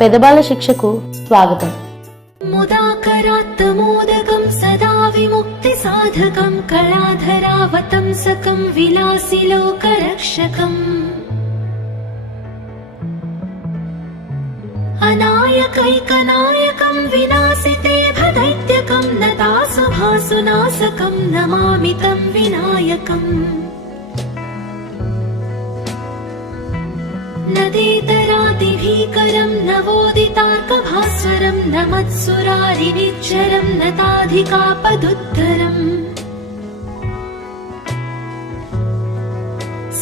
పెదబాల శిక్షకు స్వాగతం. ముదాకరాత్తమోదకం సదా విముక్తి సాధకం కళాధరావతంసకం విలాసి లోకరక్షకం అనాయకైకనాయకం వినాశితే భదైత్యకం నతాసుభాసునాశకం నమామి తం వినాయకం. నదేతరాదిభీకరం నవోదితార్కభాస్వరం నమత్సురారినిచ్చరం నతాధికాపదుత్తరం.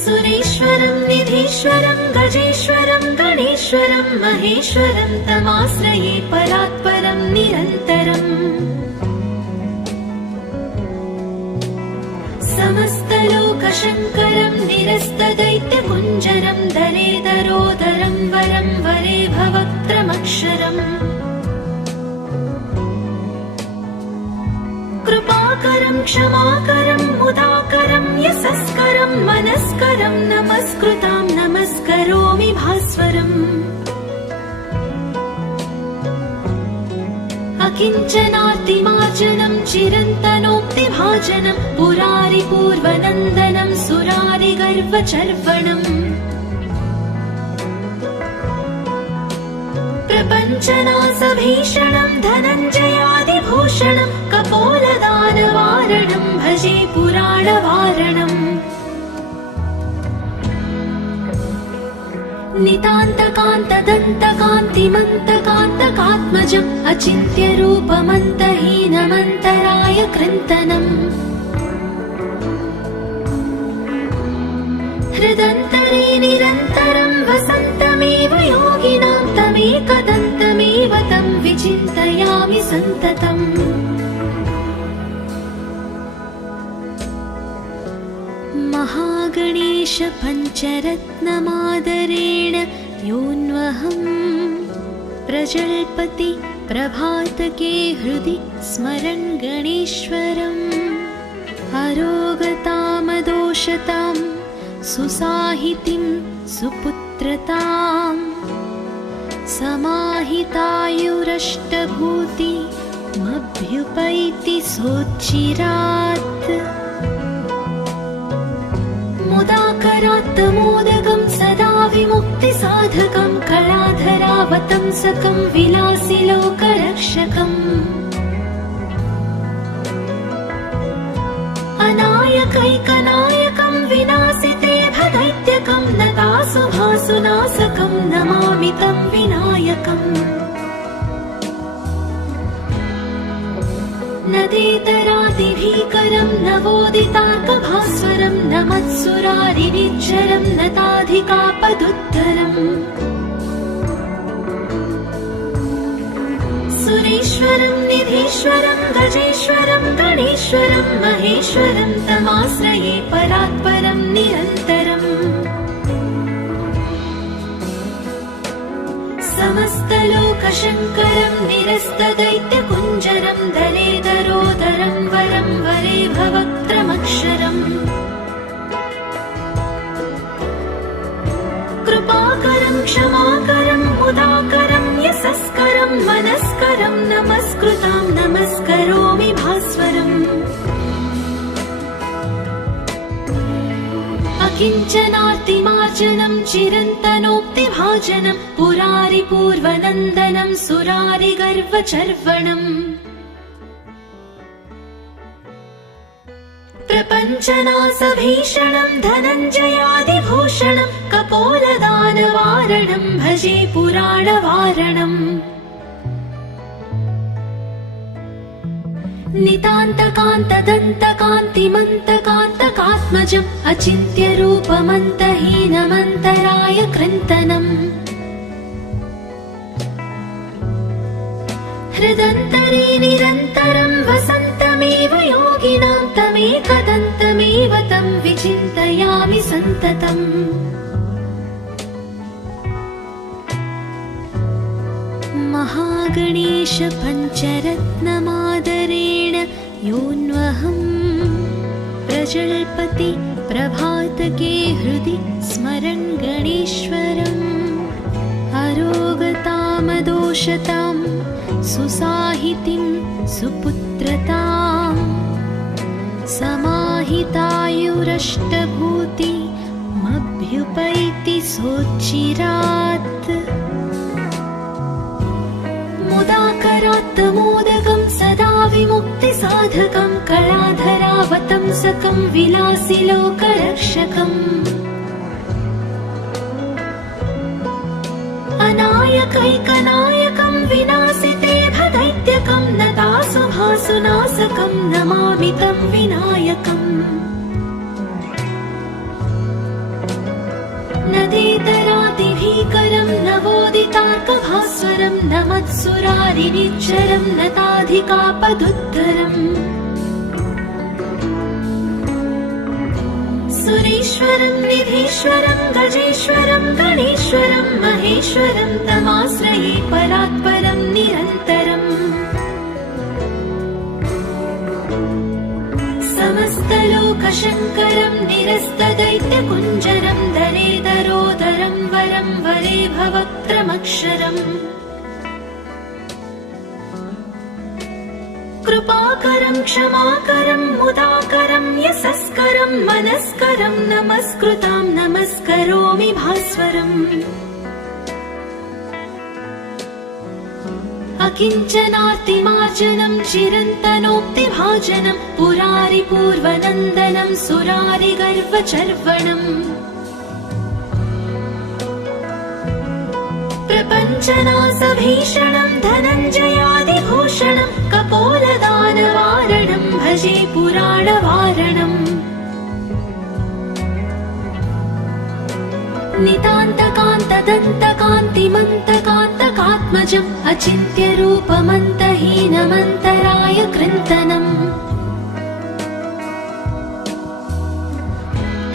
సురేశ్వరం నిధీశ్వరం గజేశ్వరం గణేశ్వరం మహేశ్వరం తమాశ్రయే పరాత్పరం నిరంతరం. సమస్తలోకశంకరం నిరస్తదైత్యపుంజరం దరేదరోదరం వరం వరే భవక్త్రమక్షరం. కృపాకరం క్షమాకరం ముదాకరం యశస్కరం మనస్కరం నమస్కృతాం నమస్కరోమి భాస్వరం. అకించనార్తిమార్జనం చిరంతనోక్తిభాజనం పురారి పూర్వనందనం సురారి గర్వచర్వణం. ప్రపంచనాశభీషణం ధనంజయాదిభూషణం కపోలదానవారణం భజే పురాణవారణం. నితాంతకాంతదంతకాంతిమంతకాంతకాత్మజం అచింత్యరూపమంతహీనమంతరాయ కృంతనం. హృదంతరే నిరంతరం వసంతమేవ యోగినాం తమేకదంతమేవ తం విచింతయామి సంతతం. महागणेश पञ्चरत्नमादरेण योऽन्वहं प्रजल्पति प्रभातके हृदि स्मरन् गणेश्वरम्. अरोगतामदोषतां सुसाहितिं सुपुत्रतां समाहितायुरष्टभूतिमभ्युपैति सोच्चिरात्. ముదాకరాత్తమోదకం సదా విముక్తి సాధకం కళాధరావతంసకం విలాసి లోకరక్షకం. అనాయకైకనాయకం వినాశితే భదైత్యకం నతాసుభాసునాశకం నమామి తం వినాయకం. నదేతరాదిభీకరం నవోదితార్కభాస్వరం నమత్సురారినిచ్చరం నతాధికాపదుత్తరం. సురేశ్వరం నిధీశ్వరం గజేశ్వరం గణేశ్వరం మహేశ్వరం తమాశ్రయే పరాత్పరం నిరంతరం. సమస్తలోకశంకరం నిరస్తదైత్యపుంజరం దరేదరోదరం వరం వరే భవక్త్రమక్షరం. కృపాకరం క్షమాకరం ముదాకరం యశస్కరం మనస్కరం నమస్కృతాం నమస్కరోమి భాస్వరం. అకించనార్తిమార్జనం చిరంతనోక్తిభాజనం పురారి పూర్వనందనం సురారి గర్వచర్వణం. ప్రపంచనాశభీషణం ధనంజయాదిభూషణం కపోలదానవారణం భజే పురాణవారణం. నితాంతకాంతదంతకాంతిమంతకాంతకాత్మజం అచింత్యరూపమంతహీనమంతరాయ కృంతనం. హృదంతరే నిరంతరం వసంతమేవ యోగినాం తమేకదంతమేవ తం విచింతయామి సంతతం. महागणेश पञ्चरत्नमादरेण योऽन्वहं प्रजल्पति प्रभातके हृदि स्मरन् गणेश्वरम्. अरोगताम दोषतां सुसाहितिं सुपुत्रताम् समाहितायुरष्टभूतिमभ्युपैति सोच्चिरात् मुदाकरात् मोदकं सदा विमुक्तिसाधकं कलाधरावतंसकं विलासिलोकरक्षकम् अनायकैकनायकं विनाशिते भदैत्यकं नतासुभासुनाशकं नमामि तं विनायकम् नदेतरातिभीकरं नवोदितार्कभास्वरं नमत्सुरारिनिच्चरं नताधिकापदुत्तरम् सुरेश्वरं निधीश्वरं गजेश्वरं गणेश्वरं महेश्वरं तमाश्रये परात्परं निरन्तरम् समस्तलोकशङ्करं निरस्तदैत्यकुञ्जरं दरेदरोदरं वरं वरे भवक्त्रमक्षरम् कृपाकरं क्षमाकरं मुदाकरं यशस्करं मनस्करं नमस्कृतां नमस्करोमि भास्वरम् अकिञ्चनार्तिमार्जनं चिरन्तनोक्तिभाजनं पुरारिपूर्वनन्दनं सुरारिगर्वचर्वणम् प्रपञ्चनाशभीषणं धनञ्जयादिभूषणं कपोलदानवारणं भजे पुराणवारणम् नितान्तकान्तदन्तकान्तिमन्तकान्तकात्मजम् अचिन्त्यरूपमन्तहीनमन्तराय कृन्तनम्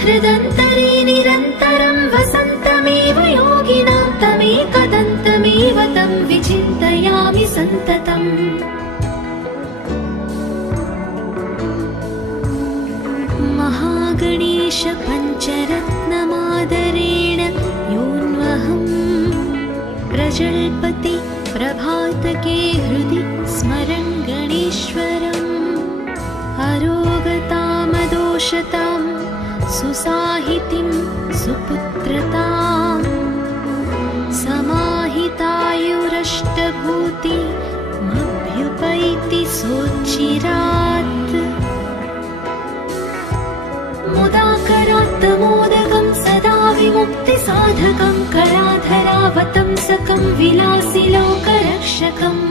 हृदन्तरे निरन्तरं वसन्तमेव योगिनां तमेकदन्तमेव तं विचिन्तयामि सन्ततम् महागणेश पञ्चरत्नमादरेण योऽन्वहम् प्रजल्पति प्रभातके हृदि स्मरन् गणेश्वरम् अरोगतामदोषतां सुसाहितिं सुपुत्रताम् समाहितायुरष्टभूतिमभ्युपैति सोच्चिरात् मुदाकरात् मोदकं सदा विमुक्तिसाधकं कलाधरावतंसकं विलासिलोकरक्षकम्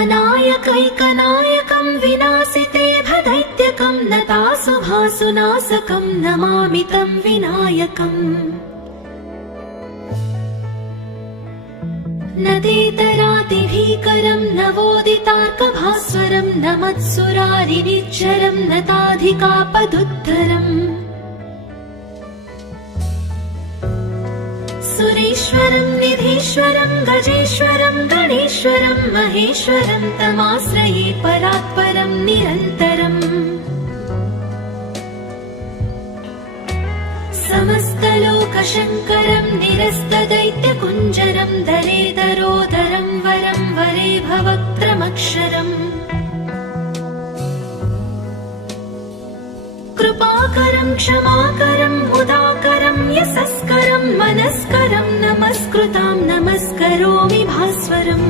अनायकैकनायकं विनाशिते भदैत्यकं नतासुभासुनाशकं नमामि तं विनायकम् नदेतरातिभीकरं नवोदितार्कभास्वरं नमत्सुरारिनिच्चरं नताधिकापदुत्तरम् सुरेश्वरं निधीश्वरं गजेश्वरं गणेश्वरं महेश्वरं तमाश्रये परात्परं निरन्तरम् समस्तलोकशङ्करं निरस्तदैत्यकुञ्जरं दरेदरोदरं वरं वरे भवक्त्रमक्षरम् कृपाकरं क्षमाकरं मुदाकरं यशस्करं मनस्करं नमस्कृतां नमस्करोमि भास्वरम्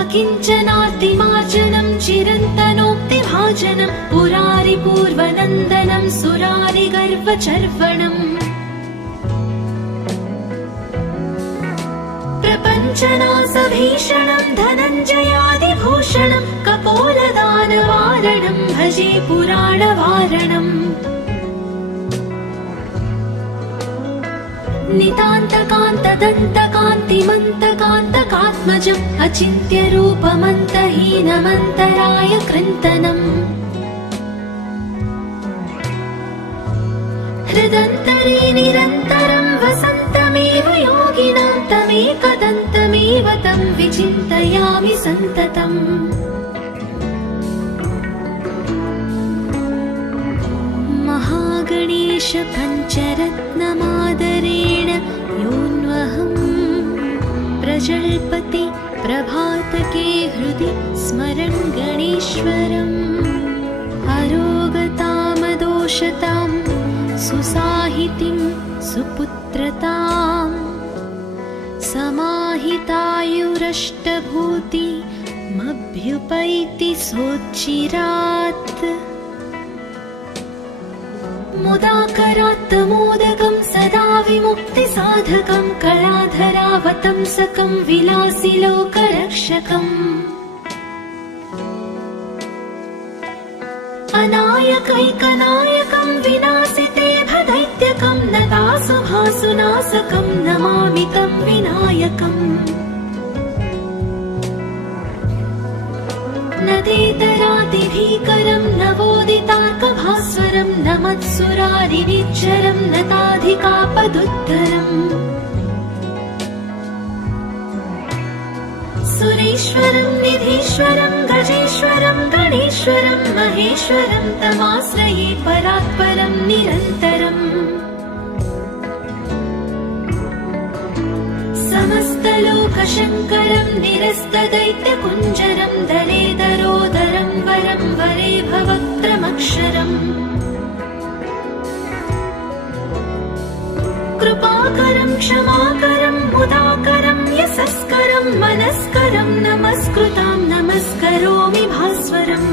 अकिञ्चनार्तिमार्जनं चिरन्तनोक्तिभाजनं पुरारिपूर्वनन्दनं सुरारिगर्वचर्वणम् प्रपञ्चनाशभीषणं धनञ्जयादिभूषणं कपोलदानवारणं भजे पुराणवारणम् नितान्तकान्तदन्तकान्तिमन्तकान्तकात्मजम् अचिन्त्यरूपमन्तहीनमन्तराय कृन्तनम् हृदन्तरे निरन्तरं वसन्तमेव योगिनां तमेकदन्तमेव तं विचिन्तयामि सन्ततम् महागणेश पञ्चरत्नमादरेण योऽन्वहम् प्रजल्पति प्रभातके हृदि स्मरन् गणेश्वरम् अरोगतामदोषतां सुसाहितिं सुपुत्रताम् समाहितायुरष्टभूतिमभ्युपैति सोच्चिरात् मुदाकरात्तमोदकं सदा विमुक्तिसाधकं कलाधरावतंसकं विलासिलोकरक्षकम् अनायकैकनायकं विनाशिते भदैत्यकं नतासुभासुनाशकं नमामि तं विनायकम् नदेतरातिभीकरं नवोदितार्कभास्वरं नमत्सुरारिनिच्चरं नताधिकापदुत्तरम् सुरेश्वरं निधीश्वरं गजेश्वरं गणेश्वरं महेश्वरं तमाश्रये परात्परं निरन्तरम् समस्तलोकशङ्करं निरस्तदैत्यकुञ्जरं दरेदरोदरं वरं वरे भवक्त्रमक्षरम् कृपाकरं क्षमाकरं मुदाकरं यशस्करं मनस्करं नमस्कृतां नमस्करोमि भास्वरम्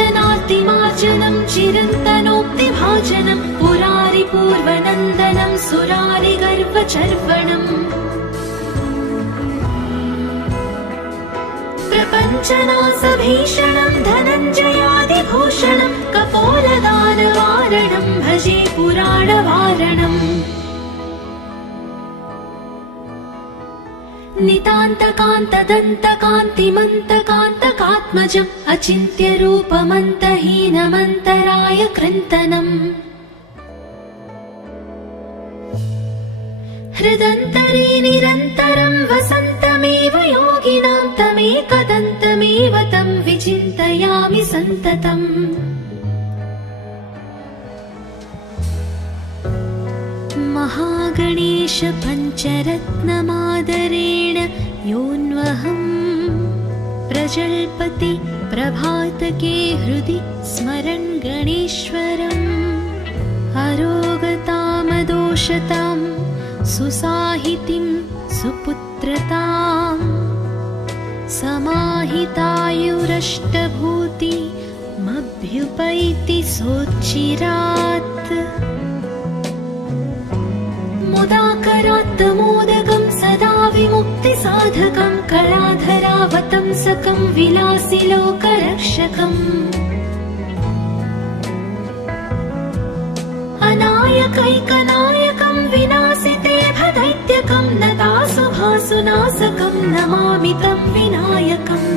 अकिञ्चनातिमार्जनं चिरन्तनोक्तिभाजनं पुरारिपूर्वनन्दनं सुरारिगर्वचर्वणम् प्रपञ्चनासभीषणं धनञ्जयादिभूषणं कपोलदानवारणं भजे पुराणवारणम् नितान्तकान्तदन्तकान्तिमन्तकान्तकात्मजम् अचिन्त्यरूपमन्तहीनमन्तराय कृन्तनम् हृदन्तरे निरन्तरं वसन्तमेव योगिनां तमेकदन्तमेव तं विचिन्तयामि सन्ततम् महागणेश पञ्चरत्नमादरेण योऽन्वहम् प्रजल्पति प्रभातके हृदि स्मरन् गणेश्वरम् अरोगतामदोषतां सुसाहितिं सुपुत्रताम् समाहितायुरष्टभूतिमभ्युपैति सोच्चिरात् मुदाकरात्तमोदकं सदा विमुक्तिसाधकं कलाधरावतंसकं विलासिलोकरक्षकम् अनायकैकनायकं विनाशिते भदैत्यकं नतासुभासुनाशकं नमामि तं विनायकम्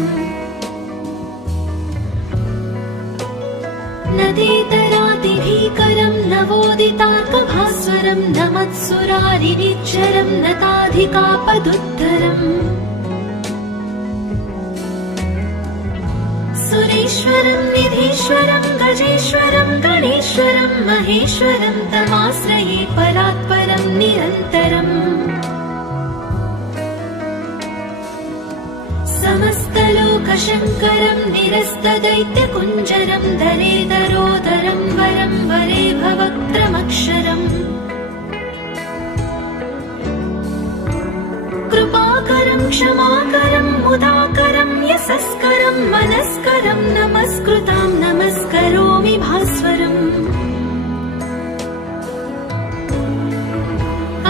नदेतरातिभीकरं नवोदितार्कभास्वरं नमत्सुरारिनिच्चरं नताधिकापदुत्तरम् सुरेश्वरं निधीश्वरं गजेश्वरं गणेश्वरं महेश्वरं तमाश्रये परात्परं निरन्तरम् समस्तलोकशङ्करं निरस्तदैत्यकुञ्जरं दरेदरोदरं वरं वरे भवक्त्रमक्षरम् कृपाकरं क्षमाकरं मुदाकरं यशस्करं मनस्करं नमस्कृतां नमस्करोमि भास्वरम्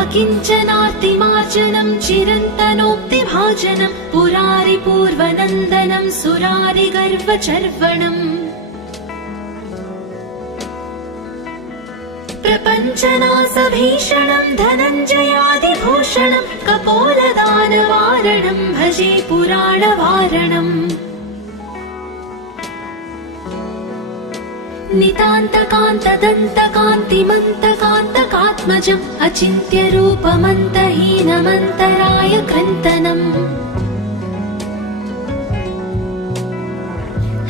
अकिञ्चनातिमार्जनं चिरन्तनोक्तिभाजनं पुरारिपूर्वनन्दनं सुरारिगर्वचर्वणम् प्रपञ्चनासभीषणं धनञ्जयादिभूषणं कपोलदानवारणं भजे पुराणवारणम् नितान्तकान्तदन्तकान्तिमन्तकान्तकात्मजम् अचिन्त्यरूपमन्तहीनमन्तराय कृन्तनम्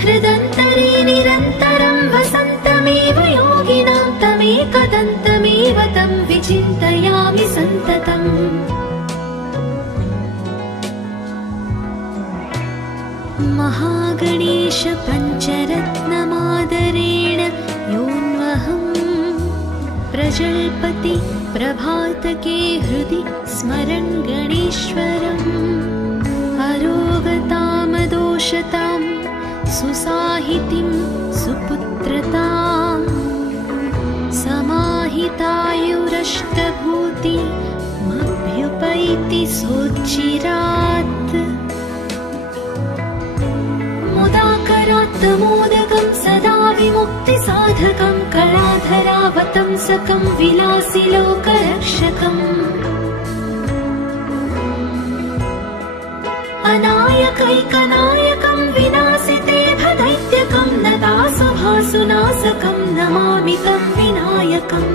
हृदन्तरे निरन्तरं वसन्तमेव योगिनां तमेकदन्तमेव तं विचिन्तयामि सन्ततम्। महागणेश पञ्चरत्नमादरेण योऽन्वहम् प्रजल्पति प्रभातके हृदि स्मरन् गणेश्वरम्। अरोगतामदोषतां सुसाहितिं सुपुत्रताम् समाहितायुरष्टभूतिमभ्युपैति सोच्चिरात्। मुदाकरात्तमोदकं सदा विमुक्तिसाधकं कलाधरावतंसकं विलासिलोकरक्षकम्। अनायकैकनायकं विनाशितेभदैत्यकं नतासुभासुनाशकं नमामि तं विनायकम्।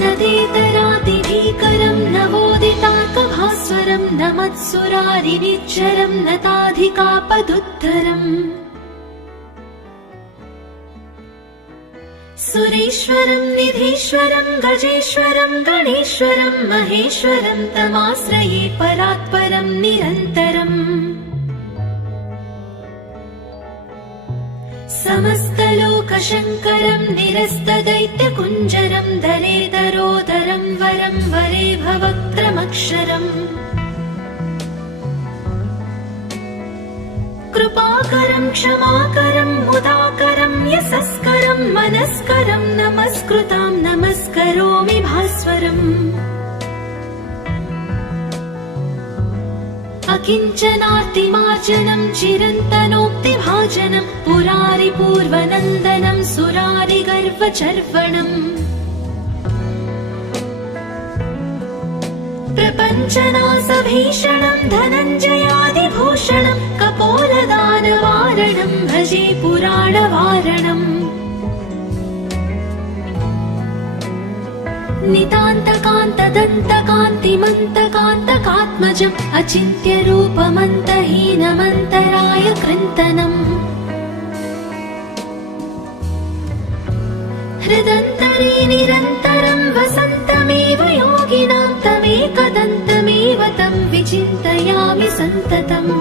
नदेतरादिभीकरं नवोदितार्कभास्वरं नमत्सुरारिनिच्चरं नताधिकापदुद्धरम्। सुरेश्वरं निधीश्वरं गजेश्वरं गणेश्वरं महेश्वरं तमाश्रये परात्परं निरन्तरम्। समस्तलोकशङ्करं निरस्तदैत्यकुञ्जरं दरेदरोदरं वरं वरे भवक्त्रमक्षरम्। कृपाकरं क्षमाकरं मुदाकरं यशस्करं मनस्करं नमस्कृतां नमस्करोमि भास्वरम्। अकिञ्चनार्तिमार्जनं चिरन्तनोक्तिभाजनं पुरारिपूर्वनन्दनं सुरारिगर्वचर्वणम्। प्रपञ्चनाशभीषणं धनञ्जयादिभूषणं कपोलदानवारणं भजे पुराणवारणम्। नितान्तकान्तदन्तकान्तिमन्तकान्तकात्मजम् अचिन्त्यरूपमन्तहीनमन्तराय कृन्तनम्। हृदन्तरे निरन्तरं वसन्तमेव योगिनां तमेकदन्तमेव तं विचिन्तयामि सन्ततम्।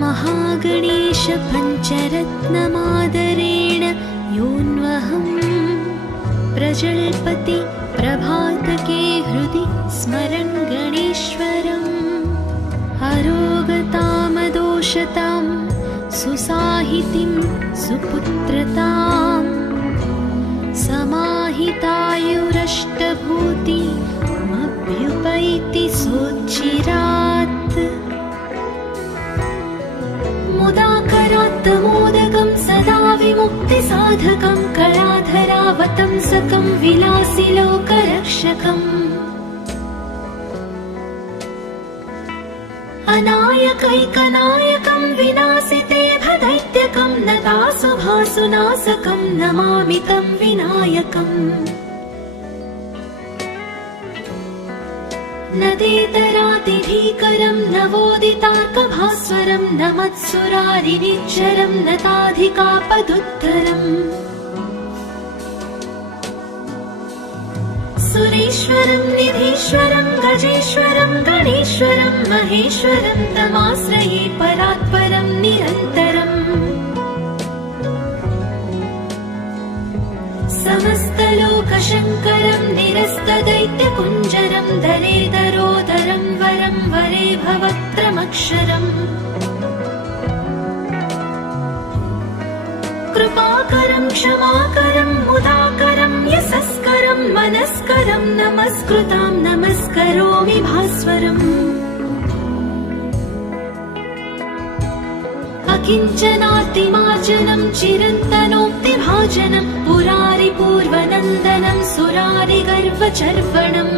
महागणेश पञ्चरत्नमादरेण योऽन्वहम् प्रजल्पति प्रभातके हृदि स्मरन् गणेश्वरम्। अरोगतामदोषतां सुसाहितिं सुपुत्रताम् समाहितायुरष्टभूतिमभ्युपैति सोच्चिरात्। मुदाकरात्तमोदकं सदा विमुक्तिसाधकं कलाधरावतंसकं विलासिलोकरक्षकम्। अनायकैकनायकं विनाशितेभदैत्यकं नतासुभासुनाशकं नमामि तं विनायकम्। नदेतरादिभीकरं नवोदितार्कभास्वरं नमत्सुरारिनिच्चरं नताधिकापदुद्धरम्। सुरेश्वरं निधीश्वरं गजेश्वरं गणेश्वरं महेश्वरं तमाश्रये परात्परं निरन्तरम्। समस्तलोकशङ्करं निरस्तदैत्यकुञ्जरं दरेदरोदरं वरं वरे भवक्त्रमक्षरम्। कृपाकरं क्षमाकरं मुदाकरं यशस्करं मनस्करं नमस्कृतां नमस्करोमि भास्वरम्। अकिञ्चनार्तिमार्जनं चिरन्तनोक्तिभाजनं पुरारिपूर्वनन्दनं सुरारिगर्वचर्वणम्।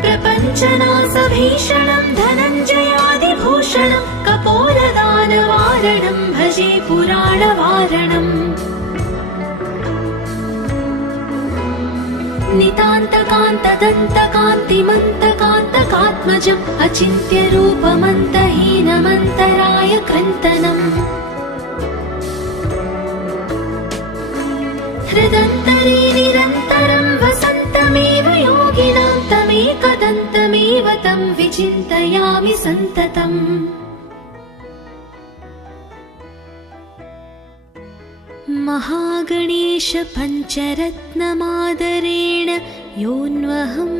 प्रपञ्चनाशभीषणं धनञ्जयादिभूषणं कपोलदानवारणं भजे पुराणवारणम्। नितान्तकान्तदन्तकान्तिमन्तकान्तकात्मजम् अचिन्त्यरूपमन्तहीनमन्तराय कृन्तनम् हृदन्तरे निरन्तरं वसन्तमेव योगिनां तमेकदन्तमेव तं विचिन्तयामि सन्ततम् महागणेश पञ्चरत्नमादरेण योऽन्वहं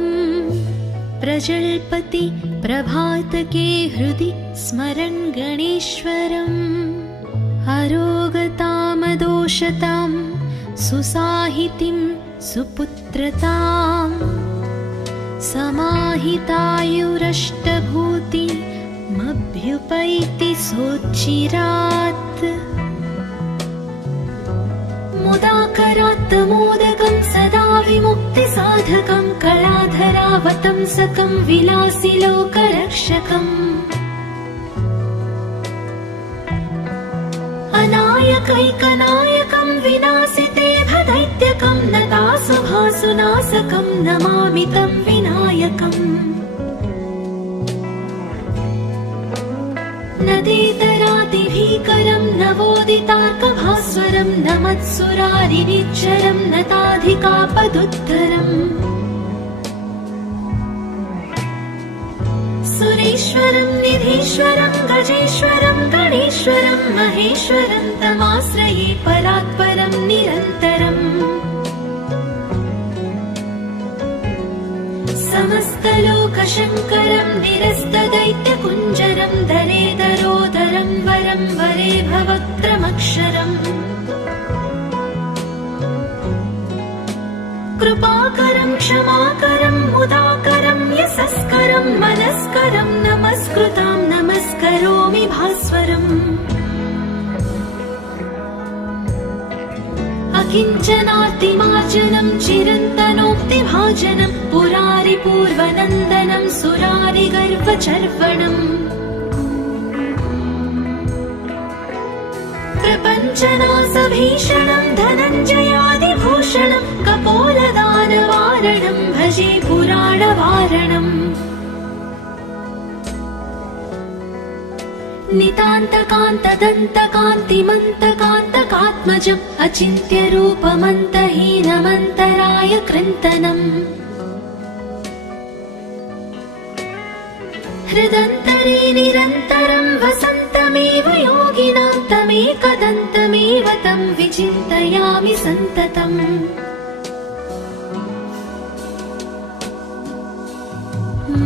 प्रजल्पति प्रभातके हृदि स्मरन् गणेश्वरम् अरोगतामदोषतां सुसाहितिं सुपुत्रतां समाहितायुरष्टभूतिमभ्युपैति सोच्चिरात् मुदाकरात् मोदकं सदा विमुक्तिसाधकं कलाधरावतंसकं विलासिलोकरक्षकम् अनायकैकनायकं विनाशिते भदैत्यकं नतासुभासुनाशकं नमामि तं विनायकम् नदेतरादिभीकरं नवोदितार्कभास्वरं नमत्सुरारिनिच्चरं नताधिकापदुत्तरम् सुरेश्वरं निधीश्वरं गजेश्वरं गणेश्वरं महेश्वरं तमाश्रये परात्परं निरन्तरम् समस्तलोकशङ्करं निरस्तदैत्यकुञ्जरं दरेदरोदरं वरं वरे भवक्त्रमक्षरम् कृपाकरं क्षमाकरं मुदाकरं यशस्करं मनस्करं नमस्कृतां नमस्करोमि भास्वरम् अकिञ्चनार्तिमार्जनं चिरन्तनोक्तिभाजनं पुरारिपूर्वनन्दनं सुरारिगर्वचर्वणम् प्रपञ्चनासभीषणं धनञ्जयादिभूषणं कपोलदानवारणं भजे पुराणवारणम् नितान्तकान्तदन्तकान्तिमन्तकान्तकात्मजम् अचिन्त्यरूपमन्तहीनमन्तराय कृन्तनम् हृदन्तरे निरन्तरं वसन्तमेव योगिनां तमेकदन्तमेव तं विचिन्तयामि सन्ततम्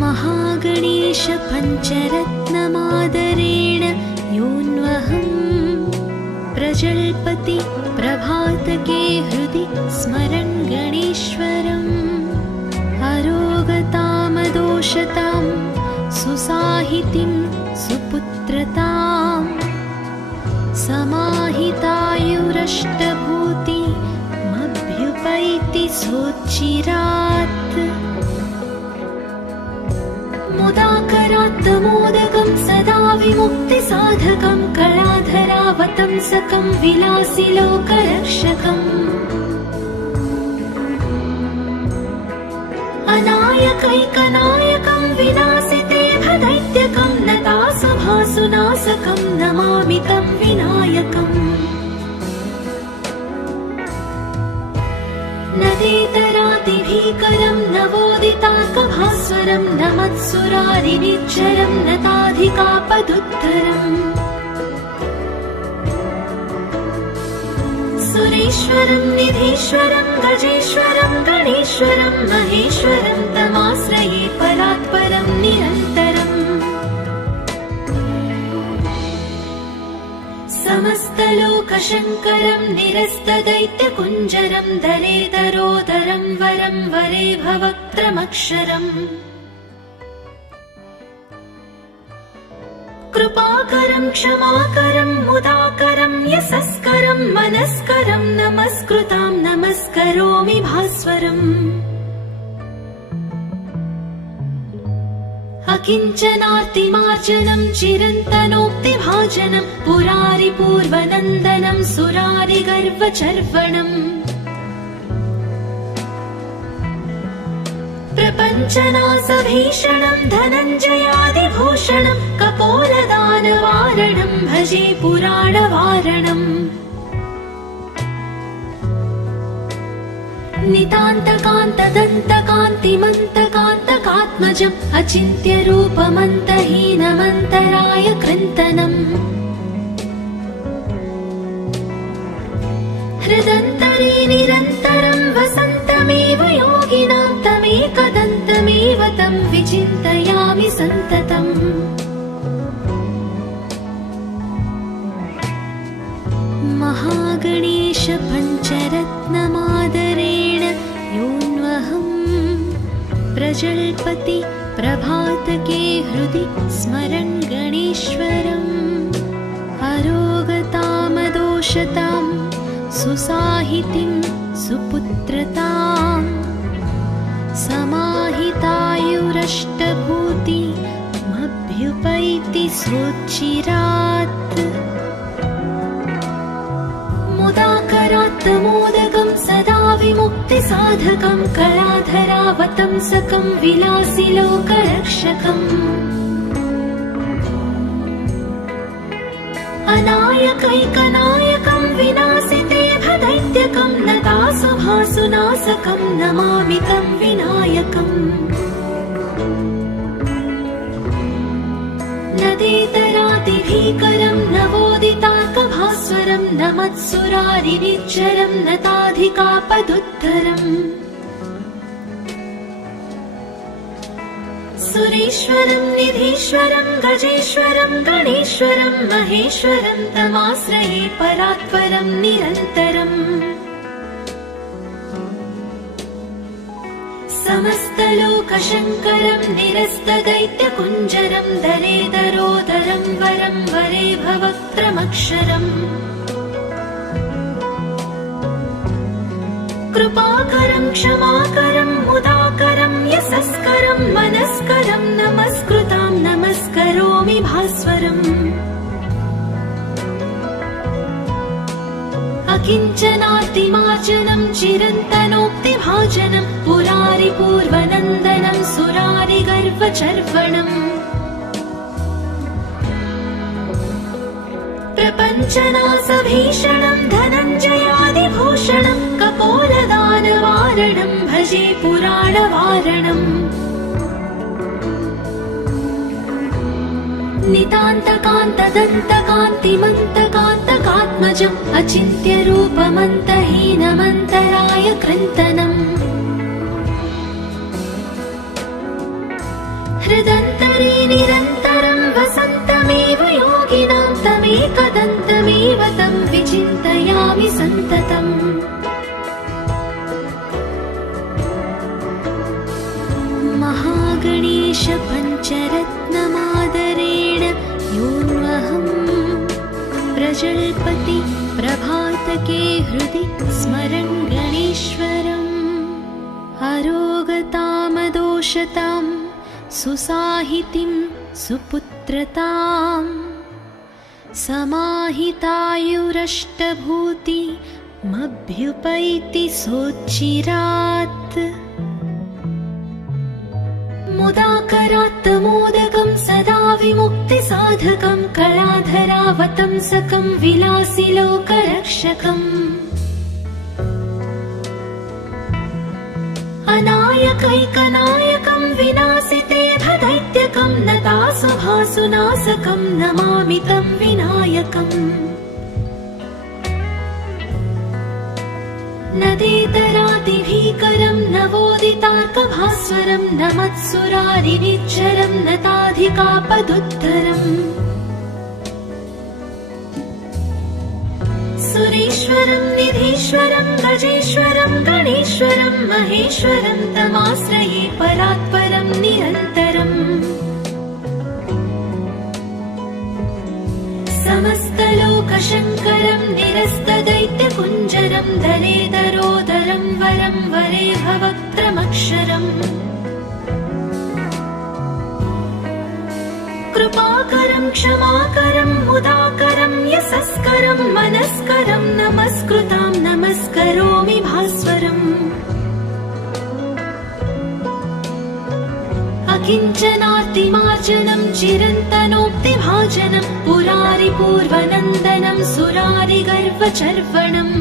महागणेश पञ्चरत्नमादरेण योऽन्वहं प्रजल्पति प्रभातके हृदि स्मरन् गणेश्वरम् अरोगतामदोषतां सुसाहितिं सुपुत्रतां समाहितायुरष्टभूतिमभ्युपैति सोच्चिरात् मुदाकरात् मोदकं सदा विमुक्तिसाधकं कलाधरावतंसकं विलासिलोकरक्षकम् अनायकैकनायकं विनाशिते भदैत्यकं नतासुभासुनाशकं नमामि तं विनायकम् नदेतरादिभीकरं नवोदितार्कभास्वरं नमत्सुरारिनिच्चरं नताधिकापदुत्तरम् सुरेश्वरं निधीश्वरं गजेश्वरं गणेश्वरं महेश्वरं तमाश्रये परात्परं निरन्तरम् समस्तलोकशङ्करं निरस्तदैत्यकुञ्जरं दरेदरोदरं वरं वरे भवक्त्रमक्षरम् कृपाकरं क्षमाकरं मुदाकरं यशस्करं मनस्करं नमस्कृतां नमस्करोमि भास्वरम् अकिञ्चनार्तिमार्जनं चिरन्तनोक्तिभाजनं पुरारिपूर्वनन्दनं सुरारिगर्वचर्वणम् प्रपञ्चनासभीषणं धनञ्जयादिभूषणं कपोलदानवारणं भजे पुराणवारणम् नितान्तकान्तदन्तकान्तिमन्तकान्तकात्मजम् अचिन्त्यरूपमन्तहीनमन्तराय कृन्तनम् हृदन्तरे निरन्तरं वसन्तमेव योगिनां तमेकदन्तमेव तं विचिन्तयामि सन्ततम् महागणेश पञ्चरत्नमादरेण योऽन्वहं प्रजल्पति प्रभातके हृदि स्मरन् गणेश्वरम् अरोगतामदोषतां सुसाहितिं सुपुत्रतां समाहितायुरष्टभूति मभ्युपैति सोच्चिरात् मुदाकरात् मोदकं सदा विमुक्तिसाधकं कलाधरावतंसकं विलासिलोकरक्षकम् अनायकैकनायकं विनाशिते भदैत्यकं नतासुभासुनाशकं नमामि तं विनायकम् नदेतरातिभीकरं नवोदितार्कभास्वरं नमत्सुरारिनिच्चरं नताधिकापदुत्तरम् सुरेश्वरं निधीश्वरं गजेश्वरं गणेश्वरं महेश्वरं तमाश्रये परात्परं निरन्तरम् समस्तलोकशङ्करं निरस्तदैत्यकुञ्जरं दरेदरोदरं वरं वरे भवक्त्रमक्षरम् कृपाकरं क्षमाकरं मुदाकरं यशस्करं मनस्करं नमस्कृतां नमस्करोमि भास्वरम् अकिञ्चनातिमार्जनं चिरन्तनोक्तिभाजनं पुरारिपूर्वनन्दनं सुरारिगर्वचर्वणम् प्रपञ्चनासभीषणं धनञ्जयादिभूषणं कपोलदानवारणं भजे पुराणवारणम् नितान्तकान्तदन्तकान्तिमन्तकान्तकात्मजम् अचिन्त्यरूपमन्तहीनमन्तराय कृन्तनम् हृदन्तरे निरन्तरं वसन्तमेव योगिनां तमेकदन्तमेव तं विचिन्तयामि सन्ततम् महागणेश पञ्चरत्नमादरेण योऽन्वहं प्रजल्पति प्रभातके हृदि स्मरन् गणेश्वरम् अरोगतामदोषतां सुसाहितिं सुपुत्रतां समाहितायुरष्टभूति मभ्युपैति सोच्चिरात् मुदाकरात् मोदकं सदा विमुक्तिसाधकं कलाधरावतंसकं विलासिलोकरक्षकम् अनायकैकनायकं विनाशिते भदैत्यकं नतासुभासुनाशकं नमामि तं विनायकम् नदेतरातिभीकरं नवोदितार्कभास्वरं नमत्सुरारिनिच्चरं नताधिकापदुत्तरम् सुरेश्वरं निधीश्वरं गजेश्वरं गणेश्वरं महेश्वरं तमाश्रये परात्परं निरन्तरम् समस्तलोकशङ्करं निरस्तदैत्यकुञ्जरं दरेदरोदरं वरं वरे भवक्त्रमक्षरम् कृपाकरं क्षमाकरं मुदाकरं यशस्करं मनस्करं नमस्कृतां नमस्करोमि भास्वरम् किञ्चनार्तिमार्जनं चिरन्तनोक्तिभाजनं पुरारिपूर्वनन्दनं सुरारिगर्वचर्वणम्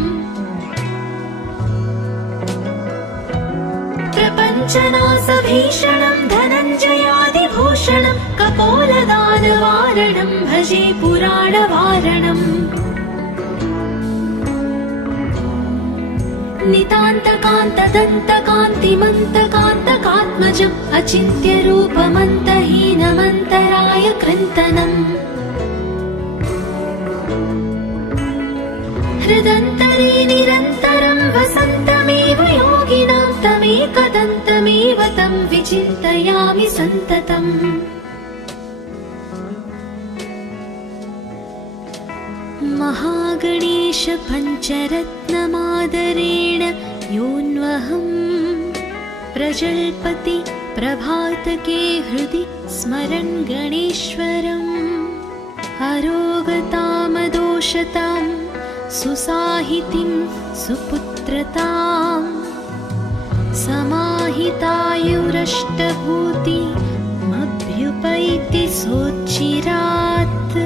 प्रपञ्चनासभीषणं धनञ्जयादिभूषणं कपोलदानवारणं भजे पुराणवारणम् नितान्तकान्तदन्तकान्तिमन्तकान्तकात्मजम् अचिन्त्यरूपमन्तहीनमन्तराय कृन्तनम् हृदन्तरे निरन्तरं वसन्तमेव योगिनां तमेकदन्तमेव तं विचिन्तयामि सन्ततम् महागणेश पञ्चरत्नमादरेण योऽन्वहं प्रजल्पति प्रभातके हृदि स्मरन् गणेश्वरम् अरोगतामदोषतां सुसाहितिं सुपुत्रतां समाहितायुरष्टभूतिमभ्युपैति सोच्चिरात्